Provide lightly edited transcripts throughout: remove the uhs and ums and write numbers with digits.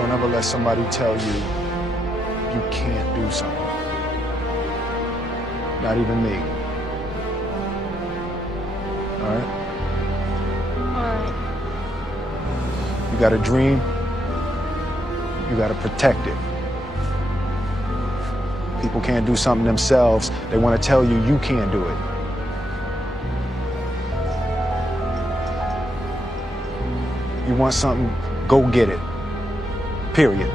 Don't ever let somebody tell you you can't do something. Not even me. All right? Alright. You got a dream, you got to protect it. People can't do something themselves. They want to tell you you can't do it. You want something, go get it. Period.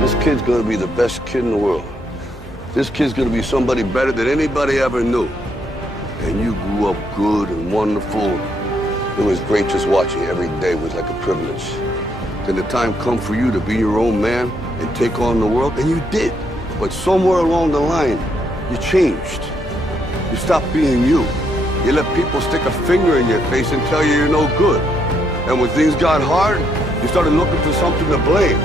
This kid's gonna be the best kid in the world. This kid's gonna be somebody better than anybody ever knew. And you grew up good and wonderful. It was great just watching. Every day was like a privilege. Then the time come for you to be your own man and take on the world, and you did. But somewhere along the line, you changed. You stopped being you. You let people stick a finger in your face and tell you you're no good. And when things got hard, you started looking for something to blame,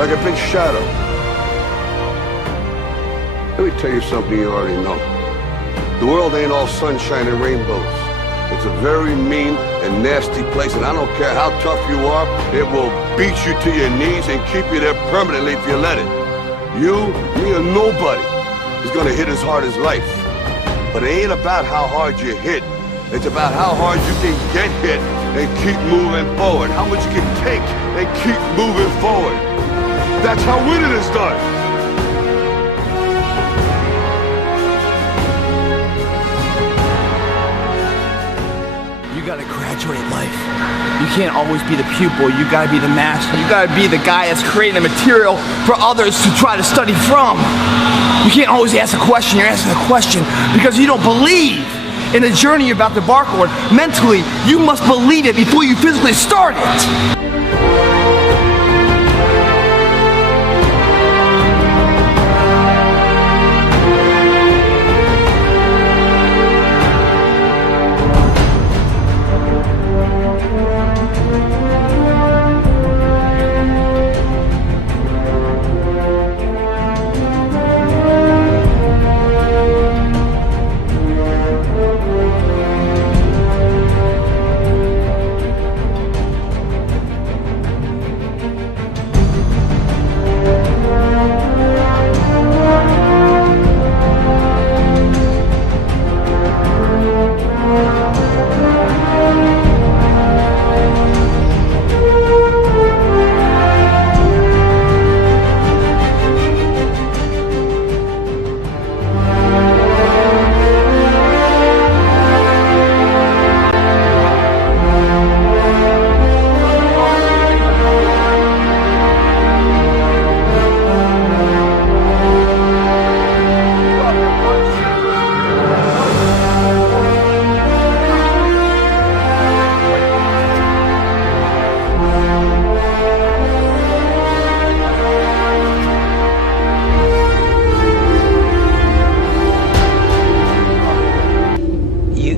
like a big shadow. Let me tell you something you already know. The world ain't all sunshine and rainbows. It's a very mean and nasty place, and I don't care how tough you are, it will beat you to your knees and keep you there permanently if you let it. You, me, or nobody is gonna hit as hard as life. But it ain't about how hard you hit. It's about how hard you can get hit and keep moving forward. How much you can take and keep moving forward. That's how winning is done. You gotta graduate life. You can't always be the pupil, you gotta be the master. You gotta be the guy that's creating the material for others to try to study from. You can't always ask a question, you're asking a question because you don't believe in the journey you're about to embark on. Mentally, you must believe it before you physically start it.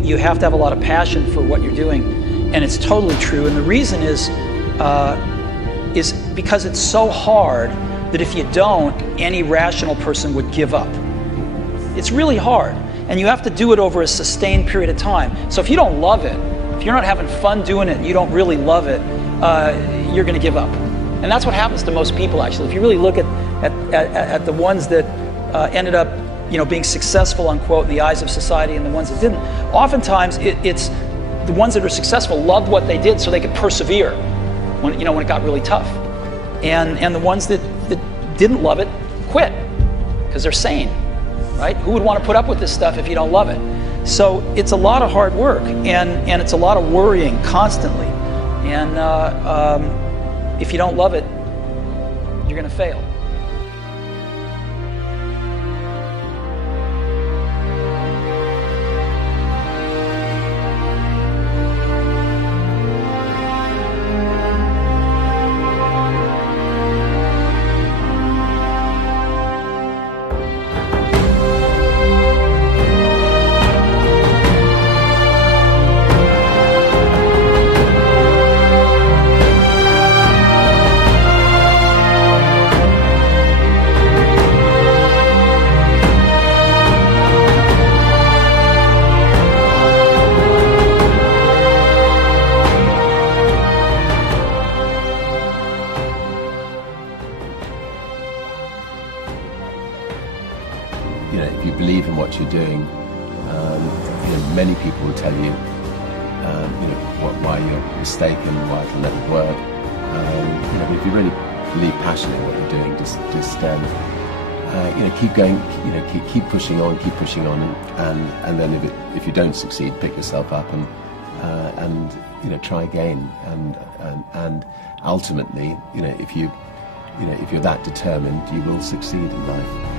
You have to have a lot of passion for what you're doing, and it's totally true. And the reason is because it's so hard that if you don't, any rational person would give up. It's really hard, and you have to do it over a sustained period of time. So if you don't love it, if you're not having fun doing it, and you don't really love it, you're going to give up. And that's what happens to most people, actually. If you really look at the ones that ended up being successful, unquote, in the eyes of society, and the ones that didn't. Oftentimes, it's the ones that are successful loved what they did so they could persevere when it got really tough. And the ones that didn't love it quit because they're sane, right? Who would want to put up with this stuff if you don't love it? So it's a lot of hard work, and it's a lot of worrying constantly. And if you don't love it, you're going to fail. many people will tell you, why you're mistaken, why it'll never work. If you really believe passionately in what you're doing, just keep going, keep pushing on, and then if you don't succeed, pick yourself up and try again, and ultimately, if you're that determined, you will succeed in life.